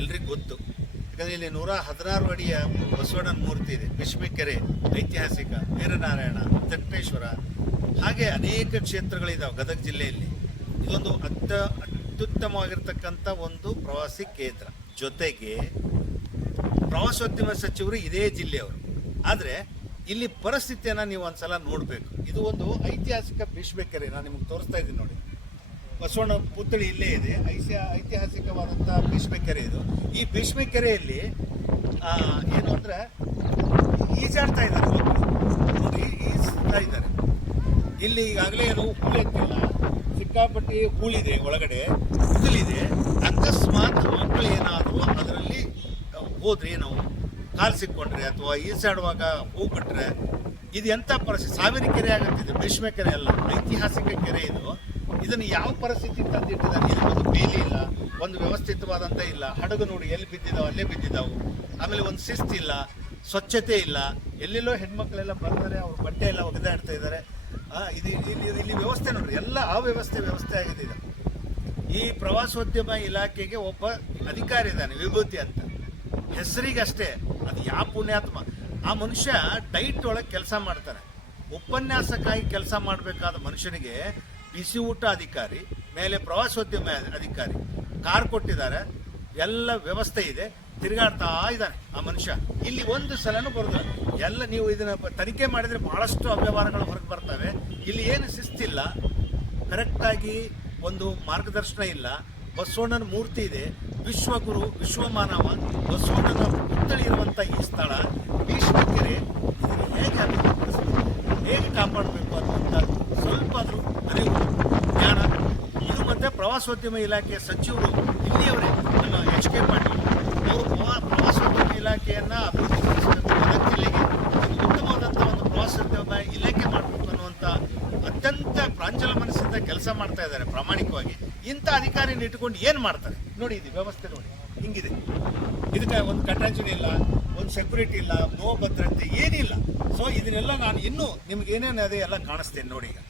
ಎಲ್ರಿಗೂ ಗೊತ್ತು. ಯಾಕಂದರೆ ಇಲ್ಲಿ 116 ಅಡಿಯ ಬಸವಣ್ಣನ ಮೂರ್ತಿ ಇದೆ. ಭೀಷ್ಮಕೆರೆ ಐತಿಹಾಸಿಕ, ವೀರನಾರಾಯಣ, ತಟ್ಟೇಶ್ವರ, ಹಾಗೆ ಅನೇಕ ಕ್ಷೇತ್ರಗಳಿದ್ದಾವೆ ಗದಗ ಜಿಲ್ಲೆಯಲ್ಲಿ. ಇದೊಂದು ಅತ್ಯುತ್ತಮವಾಗಿರ್ತಕ್ಕಂಥ ಒಂದು ಪ್ರವಾಸಿ ಕೇಂದ್ರ. ಜೊತೆಗೆ ಪ್ರವಾಸೋದ್ಯಮ ಸಚಿವರು ಇದೇ ಜಿಲ್ಲೆಯವರು. ಆದರೆ ಇಲ್ಲಿ ಪರಿಸ್ಥಿತಿಯನ್ನು ನೀವು ಒಂದ್ಸಲ ನೋಡಬೇಕು. ಇದು ಒಂದು ಐತಿಹಾಸಿಕ ಭೀಷ್ಮಕೆರೆ. ನಾನು ನಿಮಗೆ ತೋರಿಸ್ತಾ ಇದ್ದೀನಿ ನೋಡಿ. ಬಸವಣ್ಣ ಪುತ್ಥಳಿ ಇಲ್ಲೇ ಇದೆ. ಐತಿಹಾಸಿಕವಾದಂಥ ಭೀಷ್ಮಕೆರೆ ಇದು. ಈ ಭೀಷ್ಮಕೆರೆಯಲ್ಲಿ ಏನು ಅಂದರೆ ಈಜಾಡ್ತಾ ಇದ್ದಾರೆ, ಈಜ್ತಾ ಇದ್ದಾರೆ. ಇಲ್ಲಿ ಈಗಾಗಲೇ ಅದು ಹೂಳೆತ್ತಿಲ್ಲ, ಸಿಕ್ಕಾಪಟ್ಟಿ ಹೂಳಿದೆ, ಒಳಗಡೆ ಉಗುಲಿದೆ. ಅಕಸ್ಮಾತ್ ಮಕ್ಕಳು ಏನಾದರೂ ಅದರಲ್ಲಿ ಹೋದ್ರೆ, ನಾವು ಕಾಲು ಸಿಕ್ಕೊಂಡ್ರೆ ಅಥವಾ ಈಸಾಡುವಾಗ ಹೋಗ್ಬಿಟ್ರೆ ಇದು ಎಂಥ ಪರಿಸ್ಥಿತಿ. ಸಾವಿರ ಕೆರೆ ಆಗುತ್ತಿದೆ, ಭೀಷ್ಮಕೆರೆ ಅಲ್ಲ, ಐತಿಹಾಸಿಕ ಕೆರೆ ಇದು. ಇದನ್ನು ಯಾವ ಪರಿಸ್ಥಿತಿ ತಂದಿಟ್ಟಿದ್ದಾರೆ. ಇದಕ್ಕೊಂದು ಬೇಲಿ ಇಲ್ಲ, ಒಂದು ವ್ಯವಸ್ಥಿತವಾದಂಥ ಇಲ್ಲ. ಹಡಗು ನೋಡಿ ಎಲ್ಲಿ ಬಿದ್ದಿದ್ದಾವೆ ಅಲ್ಲೇ ಬಿದ್ದಿದ್ದಾವೆ. ಆಮೇಲೆ ಒಂದು ಶಿಸ್ತಿಲ್ಲ, ಸ್ವಚ್ಛತೆ ಇಲ್ಲ. ಎಲ್ಲೆಲ್ಲೋ ಹೆಣ್ಮಕ್ಳೆಲ್ಲ ಬರ್ತಾರೆ, ಅವ್ರ ಬಟ್ಟೆ ಎಲ್ಲ ಒಗೆದಾಡ್ತಾ ಇದ್ದಾರೆ. ಇಲ್ಲಿ ವ್ಯವಸ್ಥೆ ನೋಡ್ರಿ, ಎಲ್ಲ ವ್ಯವಸ್ಥೆ ಆಗಿದೆ. ಇದು ಈ ಪ್ರವಾಸೋದ್ಯಮ ಇಲಾಖೆಗೆ ಒಬ್ಬ ಅಧಿಕಾರಿ ಇದ್ದಾನೆ, ವಿಭೂತಿ ಅಂತ, ಹೆಸರಿಗಷ್ಟೇ. ಅದು ಯಾವ ಪುಣ್ಯಾತ್ಮ. ಆ ಮನುಷ್ಯ ಡೈಟ್ ಒಳಗೆ ಕೆಲಸ ಮಾಡ್ತಾನೆ. ಉಪನ್ಯಾಸಕ್ಕಾಗಿ ಕೆಲಸ ಮಾಡಬೇಕಾದ ಮನುಷ್ಯನಿಗೆ ಬಿಸಿ ಊಟ ಅಧಿಕಾರಿ, ಮೇಲೆ ಪ್ರವಾಸೋದ್ಯಮ ಅಧಿಕಾರಿ, ಕಾರ್ ಕೊಟ್ಟಿದ್ದಾರೆ, ಎಲ್ಲ ವ್ಯವಸ್ಥೆ ಇದೆ. ತಿರುಗಾಡ್ತಾ ಇದ್ದಾನೆ ಆ ಮನುಷ್ಯ. ಇಲ್ಲಿ ಒಂದು ಸಲನೂ ಬರೋದು ಎಲ್ಲ. ನೀವು ಇದನ್ನ ತನಿಖೆ ಮಾಡಿದರೆ ಬಹಳಷ್ಟು ಅವ್ಯವಹಾರಗಳು ಹೊರಗೆ ಬರ್ತವೆ. ಇಲ್ಲಿ ಏನು ಶಿಸ್ತಿಲ್ಲ, ಕರೆಕ್ಟಾಗಿ ಒಂದು ಮಾರ್ಗದರ್ಶನ ಇಲ್ಲ. ಬಸವಣ್ಣನ ಮೂರ್ತಿ ಇದೆ, ವಿಶ್ವಗುರು, ವಿಶ್ವಮಾನವ ಬಸವಣ್ಣನ ಪುತ್ಥಳಿ ಇರುವಂಥ ಈ ಸ್ಥಳ ಭೀಷ್ಮಕೆರೆ. ಇದನ್ನು ಹೇಗೆ ಅಭಿವೃದ್ಧಿಪಡಿಸಬೇಕು, ಹೇಗೆ ಕಾಪಾಡಬೇಕು ಅನ್ನುವಂಥ ಸ್ವಲ್ಪ ಆದರೂ ಅರಿವು, ಜ್ಞಾನ ಇದು. ಮತ್ತು ಪ್ರವಾಸೋದ್ಯಮ ಇಲಾಖೆಯ ಸಚಿವರು ಇಲ್ಲಿಯವರೇ, ನಮ್ಮ HK ಪಾಟೀಲ್ ಅವರು ಪ್ರವಾಸೋದ್ಯಮ ಇಲಾಖೆಯನ್ನು ಅಭಿವೃದ್ಧಿಪಡಿಸಬೇಕು, ಗದಗ ಜಿಲ್ಲೆಗೆ ಒಂದು ಉತ್ತಮವಾದಂಥ ಒಂದು ಪ್ರವಾಸೋದ್ಯಮ ಇಲಾಖೆ ಮಾಡಬೇಕು ಅನ್ನುವಂಥ ಅತ್ಯಂತ ಪ್ರಾಂಜಲ ಮನಸ್ಸಿಂದ ಕೆಲಸ ಮಾಡ್ತಾ ಇದ್ದಾರೆ ಪ್ರಾಮಾಣಿಕವಾಗಿ. ಇಂಥ ಅಧಿಕಾರಿನ ಇಟ್ಕೊಂಡು ಏನು ಮಾಡ್ತಾರೆ ನೋಡಿ. ಇದು ವ್ಯವಸ್ಥೆ ನೋಡಿ ಹಿಂಗಿದೆ. ಇದಕ್ಕೆ ಒಂದು ಕಟಾಚಣೆ ಇಲ್ಲ, ಒಂದು ಸೆಕ್ಯೂರಿಟಿ ಇಲ್ಲ, ನೋ ಭದ್ರತೆ ಏನಿಲ್ಲ. ಸೊ ಇದನ್ನೆಲ್ಲ ನಾನು ಇನ್ನೂ ನಿಮ್ಗೆ ಏನೇನು ಅದೇ ಎಲ್ಲ ಕಾಣಿಸ್ತೇನೆ ನೋಡಿ. ಈಗ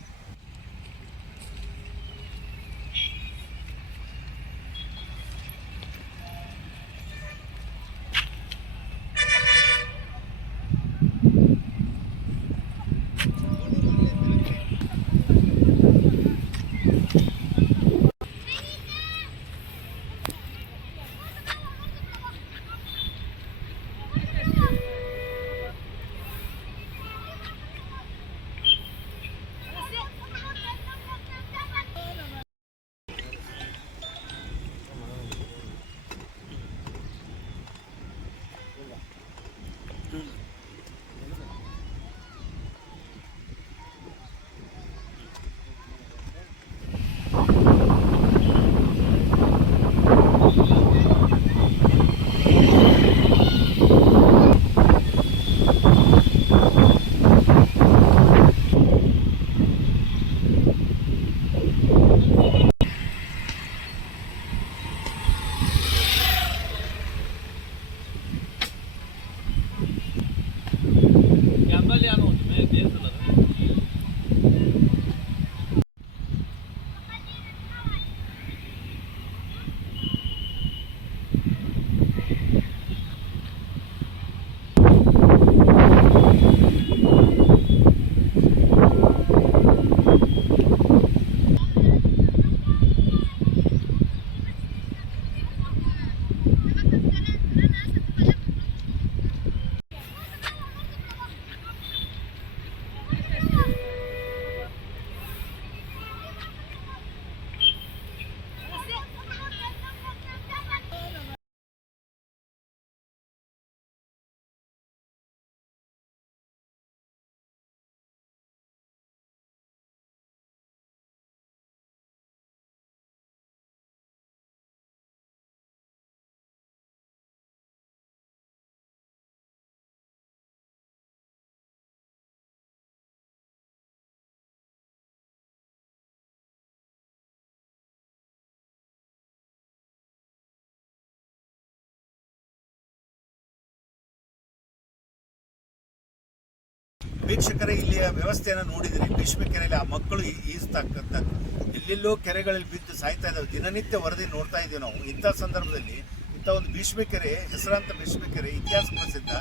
ವೀಕ್ಷಕರೇ, ಇಲ್ಲಿಯ ವ್ಯವಸ್ಥೆಯನ್ನು ನೋಡಿದರೆ ಭೀಷ್ಮಕೆರೆಯಲ್ಲಿ ಆ ಮಕ್ಕಳು ಈಜ್ತಕ್ಕಂಥದ್ದು ಎಲ್ಲೆಲ್ಲೋ ಕೆರೆಗಳಲ್ಲಿ ಬಿದ್ದು ಸಾಯ್ತಾ ಇದ್ದಾವೆ. ದಿನನಿತ್ಯ ವರದಿ ನೋಡ್ತಾ ಇದ್ದೀವಿ ನಾವು. ಇಂಥ ಸಂದರ್ಭದಲ್ಲಿ ಇಂಥ ಒಂದು ಭೀಷ್ಮಕೆರೆ, ಹೆಸರಾಂತ ಭೀಷ್ಮಕೆರೆ, ಇತಿಹಾಸ ಪ್ರಸಿದ್ಧ.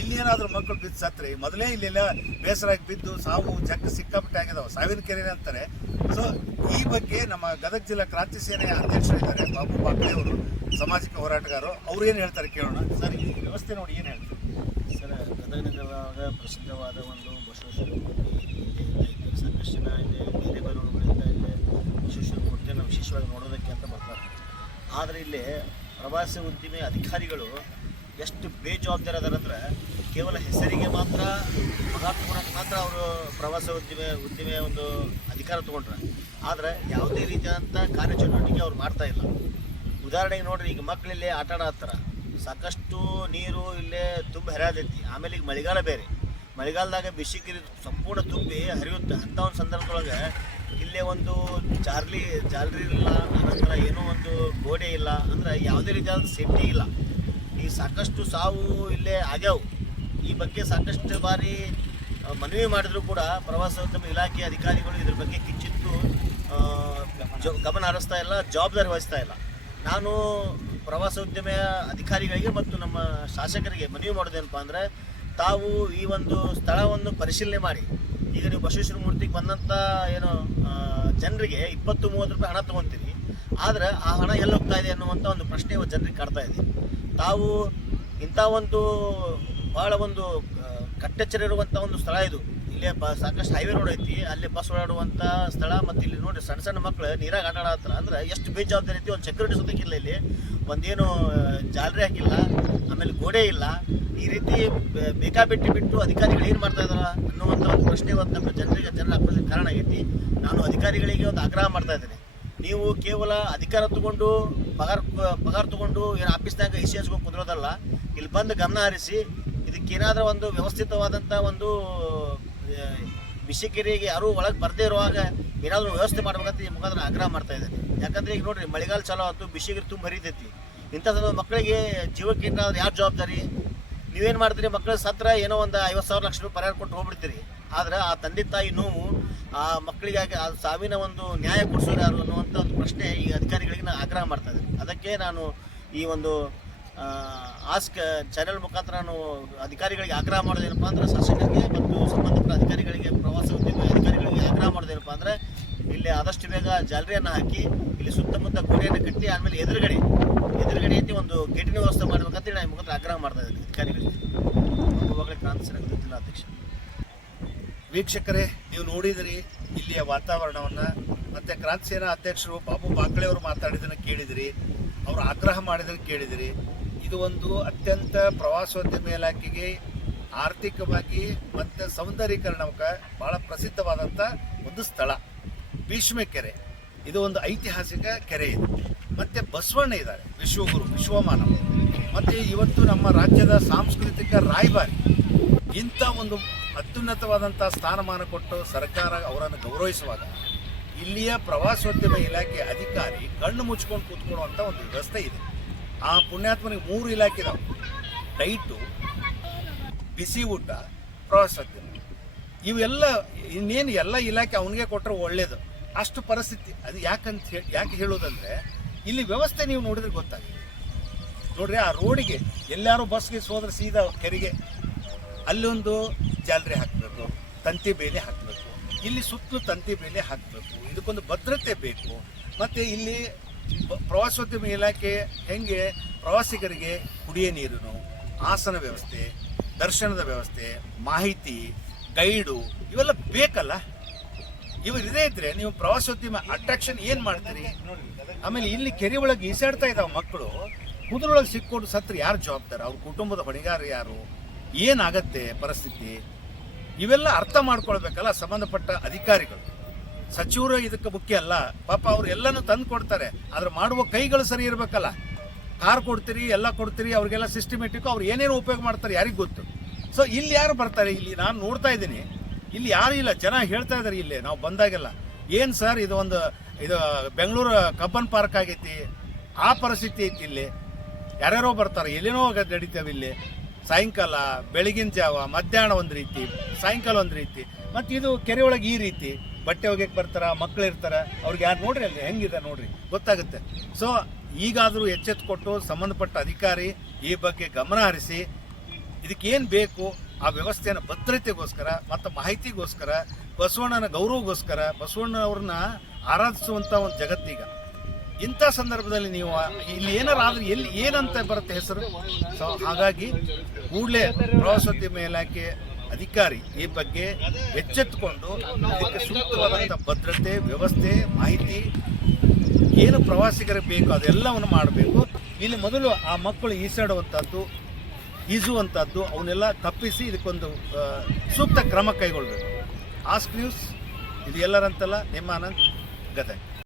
ಇಲ್ಲಿ ಏನಾದರೂ ಮಕ್ಕಳು ಬಿದ್ದು ಸತ್ರೆ ಮೊದಲೇ ಇಲ್ಲೆಲ್ಲ ಬೇಸರಾಗಿ ಬಿದ್ದು ಸಾವು ಜಗ್ಗ ಸಿಕ್ಕಾಪಟ್ಟೆ ಆಗಿದಾವೆ, ಸಾವಿನ ಕೆರೆ ಅಂತಾರೆ. ಸೊ ಈ ಬಗ್ಗೆ ನಮ್ಮ ಗದಗ ಜಿಲ್ಲಾ ಕ್ರಾಂತಿ ಸೇನೆಯ ಅಧ್ಯಕ್ಷರಿದ್ದಾರೆ ಬಾಬು ಬಾಕ್ಲೆ ಅವರು, ಸಾಮಾಜಿಕ ಹೋರಾಟಗಾರರು, ಅವ್ರು ಏನು ಹೇಳ್ತಾರೆ ಕೇಳೋಣ. ಸರ್, ಈ ವ್ಯವಸ್ಥೆ ನೋಡಿ ಏನು ಹೇಳ್ತಾರೆ ಸರ್? ಗದಗ ನಗರದಾಗ ಪ್ರಸಿದ್ಧವಾದ ಒಂದು ಬಸವೇಶ್ವರ ಮೂರ್ತಿ ಸಾಕಷ್ಟು ಜನ ಇಲ್ಲಿ ಬೇರೆ ಬೇರೆ ಊರುಗಳಿಂದ ಇಲ್ಲಿ ಬಸವೇಶ್ವರ ಮೂರ್ತಿಯನ್ನು ವಿಶೇಷವಾಗಿ ನೋಡೋದಕ್ಕೆ ಅಂತ ಬರ್ತಾರೆ. ಆದರೆ ಇಲ್ಲಿ ಪ್ರವಾಸಿ ಉದ್ದಿಮೆ ಅಧಿಕಾರಿಗಳು ಎಷ್ಟು ಬೇಜವಾಬ್ದಾರಿ ಅದಾರಂದ್ರೆ ಕೇವಲ ಹೆಸರಿಗೆ ಮಾತ್ರ ಪಗಾರ ತೊಗೊಳಕ್ಕೆ ಮಾತ್ರ ಅವರು ಪ್ರವಾಸ ಉದ್ದಿಮೆ ಒಂದು ಅಧಿಕಾರ ತೊಗೊಂಡ್ರೆ, ಆದರೆ ಯಾವುದೇ ರೀತಿಯಾದಂಥ ಕಾರ್ಯಚಟುವಟಿಕೆ ಅವ್ರು ಮಾಡ್ತಾ ಇಲ್ಲ. ಉದಾಹರಣೆಗೆ ನೋಡ್ರಿ, ಈಗ ಮಕ್ಕಳಿಲ್ಲಿ ಆಟ ಆಡತ್ತಾರ, ಸಾಕಷ್ಟು ನೀರು ಇಲ್ಲೇ ತುಂಬ ಹರಿಯಾದೈತಿ. ಆಮೇಲೆ ಈಗ ಮಳೆಗಾಲ ಬೇರೆ, ಮಳೆಗಾಲದಾಗ ಬಿಸಿಗಿರಿ ಸಂಪೂರ್ಣ ತುಂಬಿ ಹರಿಯುತ್ತೆ. ಅಂಥ ಒಂದು ಸಂದರ್ಭದೊಳಗೆ ಇಲ್ಲೇ ಒಂದು ಜಾಲ್ರಿ ಇಲ್ಲ, ಅನಂತರ ಏನೋ ಒಂದು ಗೋಡೆ ಇಲ್ಲ, ಅಂದರೆ ಯಾವುದೇ ರೀತಿಯಾದ ಸೇಫ್ಟಿ ಇಲ್ಲ. ಈ ಸಾಕಷ್ಟು ಸಾವು ಇಲ್ಲೇ ಆಗ್ಯಾವು. ಈ ಬಗ್ಗೆ ಸಾಕಷ್ಟು ಬಾರಿ ಮನವಿ ಮಾಡಿದ್ರು ಕೂಡ ಪ್ರವಾಸೋದ್ಯಮ ಇಲಾಖೆ ಅಧಿಕಾರಿಗಳು ಇದ್ರ ಬಗ್ಗೆ ಕಿಂಚಿತ್ತು ಗಮನ ಹರಿಸ್ತಾ ಇಲ್ಲ, ಜವಾಬ್ದಾರಿ ವಹಿಸ್ತಾ ಇಲ್ಲ. ನಾನು ಪ್ರವಾಸೋದ್ಯಮ ಅಧಿಕಾರಿಗಳಿಗೆ ಮತ್ತು ನಮ್ಮ ಶಾಸಕರಿಗೆ ಮನವಿ ಮಾಡೋದೇನಪ್ಪ ಅಂದರೆ, ತಾವು ಈ ಒಂದು ಸ್ಥಳವನ್ನು ಪರಿಶೀಲನೆ ಮಾಡಿ. ಈಗ ನೀವು ಬಸವೇಶ್ವರ ಮೂರ್ತಿಗೆ ಬಂದಂಥ ಏನೋ ಜನರಿಗೆ 20-30 ರೂಪಾಯಿ ಹಣ ತೊಗೊತೀವಿ, ಆದರೆ ಆ ಹಣ ಎಲ್ಲಿ ಹೋಗ್ತಾ ಇದೆ ಅನ್ನುವಂಥ ಒಂದು ಪ್ರಶ್ನೆ ಜನರಿಗೆ ಕಾಡ್ತಾ ಇದೆ. ತಾವು ಇಂಥ ಒಂದು ಭಾಳ ಒಂದು ಕಟ್ಟೆಚ್ಚರ ಇರುವಂಥ ಒಂದು ಸ್ಥಳ ಇದು. ಇಲ್ಲೇ ಸಾಕಷ್ಟು ಹೈವೇ ರೋಡ್ ಐತಿ, ಅಲ್ಲಿ ಬಸ್ ಓಡಾಡುವಂಥ ಸ್ಥಳ. ಮತ್ತು ಇಲ್ಲಿ ನೋಡಿ ಸಣ್ಣ ಸಣ್ಣ ಮಕ್ಕಳು ನೀರಾಗ ಆಟ ಆಡತ್ತಾರ, ಅಂದ್ರೆ ಎಷ್ಟು ಬೇಜವಾಬ್ದಾರಿ ಐತಿ. ಒಂದು ಸೆಕ್ಯೂರಿಟಿ ಸುತ್ತಕ್ಕಿಲ್ಲ, ಇಲ್ಲಿ ಒಂದೇನು ಜಾಲರಿ ಹಾಕಿಲ್ಲ, ಆಮೇಲೆ ಗೋಡೆ ಇಲ್ಲ. ಈ ರೀತಿ ಬಿಟ್ಟು ಅಧಿಕಾರಿಗಳು ಏನು ಮಾಡ್ತಾ ಇದಾರ ಅನ್ನುವಂಥ ಒಂದು ಪ್ರಶ್ನೆ ಇವತ್ತು ನಮ್ಮ ಜನರ ಹಾಕೋದಕ್ಕೆ ಕಾರಣ ಆಗೈತಿ. ನಾನು ಅಧಿಕಾರಿಗಳಿಗೆ ಒಂದು ಆಗ್ರಹ ಮಾಡ್ತಾ ಇದ್ದೇನೆ, ನೀವು ಕೇವಲ ಅಧಿಕಾರ ತಗೊಂಡು ಪಗಾರ ತಗೊಂಡು ಏನು ಆಫೀಸ್ನಾಗ ಇಶ್ಯೂಸ್ಗೆ ಕುಂದ್ರೋದಲ್ಲ, ಇಲ್ಲಿ ಬಂದು ಗಮನ ಹರಿಸಿ ಇದಕ್ಕೇನಾದರೂ ಒಂದು ವ್ಯವಸ್ಥಿತವಾದಂಥ ಒಂದು ಬಿಸಿಕೆರೆಗೆ ಯಾರೂ ಒಳಗೆ ಬರದೇ ಇರುವಾಗ ಏನಾದರೂ ವ್ಯವಸ್ಥೆ ಮಾಡ್ಬೇಕಂತ ಈ ಮುಖಾಂತರ ಆಗ್ರಹ ಮಾಡ್ತಾ ಇದ್ದೇನೆ. ಯಾಕಂದರೆ ಈಗ ನೋಡಿರಿ, ಮಳೆಗಾಲ ಚಾಲೋ ಆಯ್ತು, ಬಿಸಿಗೆರೆ ತುಂಬ ಹರಿತೈತಿ. ಇಂಥ ಮಕ್ಕಳಿಗೆ ಜೀವಕ್ಕೆ ಏನಾದ್ರು ಯಾರು ಜವಾಬ್ದಾರಿ? ನೀವೇನು ಮಾಡ್ತೀರಿ? ಮಕ್ಕಳ ಸತ್ರ ಏನೋ ಒಂದು 50,000 ಲಕ್ಷ ರೂಪಾಯಿ ಪರಿಹಾರ ಕೊಟ್ಟು ಹೋಗ್ಬಿಡ್ತೀರಿ. ಆದರೆ ಆ ತಂದೆ ತಾಯಿ ನೋವು, ಆ ಮಕ್ಕಳಿಗಾಗಿ ಆ ಸಾವಿನ ಒಂದು ನ್ಯಾಯ ಕೊಡಿಸೋರು ಯಾರು ಅನ್ನುವಂಥ ಒಂದು ಪ್ರಶ್ನೆ ಈ ಅಧಿಕಾರಿಗಳಿಗೆ ನಾನು ಆಗ್ರಹ ಮಾಡ್ತಾ ಇದ್ದೀನಿ. ಅದಕ್ಕೆ ನಾನು ಈ ಒಂದು ಆಸ್ಕ್ ಚಾನೆಲ್ ಮುಖಾಂತರ ನಾನು ಅಧಿಕಾರಿಗಳಿಗೆ ಆಗ್ರಹ ಮಾಡೋದೇನಪ್ಪ ಅಂದ್ರೆ, ಶಾಸಕರಿಗೆ ಮತ್ತು ಸಂಬಂಧಪಟ್ಟ ಅಧಿಕಾರಿಗಳಿಗೆ, ಪ್ರವಾಸೋದ್ಯಮ ಅಧಿಕಾರಿಗಳಿಗೆ ಆಗ್ರಹ ಮಾಡೋದೇನಪ್ಪ ಅಂದರೆ, ಇಲ್ಲಿ ಆದಷ್ಟು ಬೇಗ ಜಾಲರಿಯನ್ನು ಹಾಕಿ ಇಲ್ಲಿ ಸುತ್ತಮುತ್ತ ಗೋಡೆಯನ್ನು ಕಟ್ಟಿ, ಆಮೇಲೆ ಎದುರುಗಡೆ ಐತಿ ಒಂದು ಗೇಟಿನ ವ್ಯವಸ್ಥೆ ಮಾಡಬೇಕಂತ ನಾನು ಮುಖಾಂತರ ಆಗ್ರಹ ಮಾಡ್ತಾ ಇದ್ದೀನಿ ಅಧಿಕಾರಿಗಳಿಗೆ. ಅವಾಗಲೇ ಕ್ರಾಂತಿ ಸೇನೆ ಜಿಲ್ಲಾಧ್ಯಕ್ಷ. ವೀಕ್ಷಕರೇ, ನೀವು ನೋಡಿದಿರಿ ಇಲ್ಲಿಯ ವಾತಾವರಣವನ್ನು. ಮತ್ತು ಕ್ರಾಂತಿ ಸೇನಾ ಅಧ್ಯಕ್ಷರು ಬಾಬು ಬಾಕ್ಲೆ ಅವರು ಮಾತಾಡಿದ್ದನ್ನು ಕೇಳಿದಿರಿ, ಅವರು ಆಗ್ರಹ ಮಾಡಿದ್ದನ್ನು ಕೇಳಿದಿರಿ. ಇದು ಒಂದು ಅತ್ಯಂತ ಪ್ರವಾಸೋದ್ಯಮ ಇಲಾಖೆಗೆ ಆರ್ಥಿಕವಾಗಿ ಮತ್ತು ಸೌಂದರ್ಯೀಕರಣಕ್ಕೆ ಭಾಳ ಪ್ರಸಿದ್ಧವಾದಂಥ ಒಂದು ಸ್ಥಳ ಭೀಷ್ಮಕೆರೆ. ಇದು ಒಂದು ಐತಿಹಾಸಿಕ ಕೆರೆ ಇದೆ. ಮತ್ತು ಬಸವಣ್ಣ ಇದ್ದಾರೆ, ವಿಶ್ವಗುರು, ವಿಶ್ವಮಾನವ. ಮತ್ತು ಇವತ್ತು ನಮ್ಮ ರಾಜ್ಯದ ಸಾಂಸ್ಕೃತಿಕ ರಾಯಭಾರಿ. ಇಂಥ ಒಂದು ಅತ್ಯುನ್ನತವಾದಂಥ ಸ್ಥಾನಮಾನ ಕೊಟ್ಟು ಸರ್ಕಾರ ಅವರನ್ನು ಗೌರವಿಸುವಾಗ ಇಲ್ಲಿಯ ಪ್ರವಾಸೋದ್ಯಮ ಇಲಾಖೆ ಅಧಿಕಾರಿ ಕಣ್ಣು ಮುಚ್ಕೊಂಡು ಕೂತ್ಕೊಳ್ಳುವಂಥ ಒಂದು ವ್ಯವಸ್ಥೆ ಇದೆ. ಆ ಪುಣ್ಯಾತ್ಮನಿಗೆ 3 ಇಲಾಖೆ ಇದಾವೆ: ಡೈಟು, ಬಿಸಿ ಊಟ, ಪ್ರವಾಸೋದ್ಯಮ. ಇವೆಲ್ಲ ಇನ್ನೇನು ಎಲ್ಲ ಇಲಾಖೆ ಅವನಿಗೆ ಕೊಟ್ಟರೆ ಒಳ್ಳೇದು. ಅಷ್ಟು ಪರಿಸ್ಥಿತಿ ಅದು ಯಾಕೆ ಹೇಳೋದಂದರೆ, ಇಲ್ಲಿ ವ್ಯವಸ್ಥೆ ನೀವು ನೋಡಿದ್ರೆ ಗೊತ್ತಾಗಿದೆ. ನೋಡ್ರಿ, ಆ ರೋಡಿಗೆ ಎಲ್ಲಾರು ಬಸ್ಗೆ ಹೋದ್ರೆ ಸೀದಾ ಕೆರೆಗೆ ಅಲ್ಲೊಂದು ಜಾಲರಿ ಹಾಕಬೇಕು, ತಂತಿ ಬೇಲಿ ಹಾಕಬೇಕು, ಇಲ್ಲಿ ಸುತ್ತಲೂ ತಂತಿ ಬೇಲಿ ಹಾಕಬೇಕು. ಇದಕ್ಕೊಂದು ಭದ್ರತೆ ಬೇಕು. ಮತ್ತು ಇಲ್ಲಿ ಪ್ರವಾಸೋದ್ಯಮ ಇಲಾಖೆ ಹೆಂಗೆ ಪ್ರವಾಸಿಗರಿಗೆ ಕುಡಿಯೋ ನೀರಿನ ಆಸನ ವ್ಯವಸ್ಥೆ, ದರ್ಶನದ ವ್ಯವಸ್ಥೆ, ಮಾಹಿತಿ, ಗೈಡು ಇವೆಲ್ಲ ಬೇಕಲ್ಲ. ಇದೇ ಇದ್ರೆ ನೀವು ಪ್ರವಾಸೋದ್ಯಮ ಅಟ್ರಾಕ್ಷನ್ ಏನು ಮಾಡ್ತೀರಿ? ಆಮೇಲೆ ಇಲ್ಲಿ ಕೆರೆ ಒಳಗೆ ಈಸಾಡ್ತಾ ಇದ್ದಾವೆ ಮಕ್ಕಳು, ಕುದುರೊಳಗೆ ಸಿಕ್ಕೊಂಡು ಸತ್ರ ಯಾರು ಜವಾಬ್ದಾರ? ಅವ್ರ ಕುಟುಂಬದ ಹೊಣೆಗಾರ ಯಾರು? ಏನಾಗತ್ತೆ ಪರಿಸ್ಥಿತಿ? ಇವೆಲ್ಲ ಅರ್ಥ ಮಾಡ್ಕೊಳ್ಬೇಕಲ್ಲ ಸಂಬಂಧಪಟ್ಟ ಅಧಿಕಾರಿಗಳು. ಸಚಿವರು ಇದಕ್ಕೆ ಮುಖ್ಯ ಅಲ್ಲ. ಪಾಪ ಅವ್ರು ಎಲ್ಲನೂ ತಂದು ಕೊಡ್ತಾರೆ, ಆದ್ರೆ ಮಾಡುವ ಕೈಗಳು ಸರಿ ಇರಬೇಕಲ್ಲ. ಕಾರ್ ಕೊಡ್ತೀರಿ, ಎಲ್ಲ ಕೊಡ್ತೀರಿ, ಅವ್ರಿಗೆಲ್ಲ ಸಿಸ್ಟಮೆಟಿಕ್, ಅವ್ರು ಏನೇನು ಉಪಯೋಗ ಮಾಡ್ತಾರೆ ಯಾರಿಗೆ ಗೊತ್ತು. ಸೊ ಇಲ್ಲಿ ಯಾರು ಬರ್ತಾರೆ? ಇಲ್ಲಿ ನಾನು ನೋಡ್ತಾ ಇದ್ದೀನಿ, ಇಲ್ಲಿ ಯಾರು ಇಲ್ಲ. ಜನ ಹೇಳ್ತಾ ಇದ್ದಾರೆ ಇಲ್ಲೇ ನಾವು ಬಂದಾಗೆಲ್ಲ, ಏನು ಸರ್ ಇದು ಬೆಂಗಳೂರು ಕಬ್ಬನ್ ಪಾರ್ಕ್ ಆಗೈತಿ, ಆ ಪರಿಸ್ಥಿತಿ ಐತಿ. ಇಲ್ಲಿ ಯಾರ್ಯಾರೋ ಬರ್ತಾರೆ, ಎಲ್ಲಿನೋ ನಡೀತೇವೆ. ಇಲ್ಲಿ ಸಾಯಂಕಾಲ, ಬೆಳಗಿನ ಜಾವ, ಮಧ್ಯಾಹ್ನ ಒಂದು ರೀತಿ, ಸಾಯಂಕಾಲ ಒಂದು ರೀತಿ. ಮತ್ತು ಇದು ಕೆರೆ ಒಳಗೆ ಈ ರೀತಿ ಬಟ್ಟೆ ಒಗೆಯಕ್ಕೆ ಬರ್ತಾರ, ಮಕ್ಕಳು ಇರ್ತಾರೆ, ಅವ್ರಿಗೆ ಯಾರು ನೋಡ್ರಿ ಅಲ್ಲಿ ಹೆಂಗಿದೆ ನೋಡ್ರಿ, ಗೊತ್ತಾಗುತ್ತೆ. ಸೊ ಈಗಾದರೂ ಎಚ್ಚೆತ್ತುಕೊಟ್ಟು ಸಂಬಂಧಪಟ್ಟ ಅಧಿಕಾರಿ ಈ ಬಗ್ಗೆ ಗಮನ ಹರಿಸಿ ಇದಕ್ಕೇನು ಬೇಕು ಆ ವ್ಯವಸ್ಥೆಯ ಭದ್ರತೆಗೋಸ್ಕರ ಮತ್ತು ಮಾಹಿತಿಗೋಸ್ಕರ, ಬಸವಣ್ಣನ ಗೌರವಗೋಸ್ಕರ, ಬಸವಣ್ಣವ್ರನ್ನ ಆರಾಧಿಸುವಂಥ ಒಂದು ಜಗತ್ತೀಗ. ಇಂಥ ಸಂದರ್ಭದಲ್ಲಿ ನೀವು ಇಲ್ಲಿ ಏನಾರು ಆದ್ರೆ ಎಲ್ಲಿ ಏನಂತ ಬರುತ್ತೆ ಹೆಸರು. ಸೊ ಹಾಗಾಗಿ ಕೂಡಲೇ ಪ್ರವಾಸೋದ್ಯಮ ಇಲಾಖೆ ಅಧಿಕಾರಿ ಈ ಬಗ್ಗೆ ಎಚ್ಚೆತ್ತುಕೊಂಡು ಇದಕ್ಕೆ ಸೂಕ್ತವಾದಂಥ ಭದ್ರತೆ, ವ್ಯವಸ್ಥೆ, ಮಾಹಿತಿ ಏನು ಪ್ರವಾಸಿಗರಿಗೆ ಬೇಕು ಅದೆಲ್ಲವನ್ನು ಮಾಡಬೇಕು. ಇಲ್ಲಿ ಮೊದಲು ಆ ಮಕ್ಕಳು ಈಸಾಡುವಂಥದ್ದು, ಈಜುವಂಥದ್ದು ಅವನ್ನೆಲ್ಲ ತಪ್ಪಿಸಿ ಇದಕ್ಕೊಂದು ಸೂಕ್ತ ಕ್ರಮ ಕೈಗೊಳ್ಳಬೇಕು. ಆಸ್ಕ್ ನ್ಯೂಸ್, ಇದು ಎಲ್ಲರಂತಲ್ಲ, ನಿಮ್ಮ ಆನಂದ್, ಗದಗ.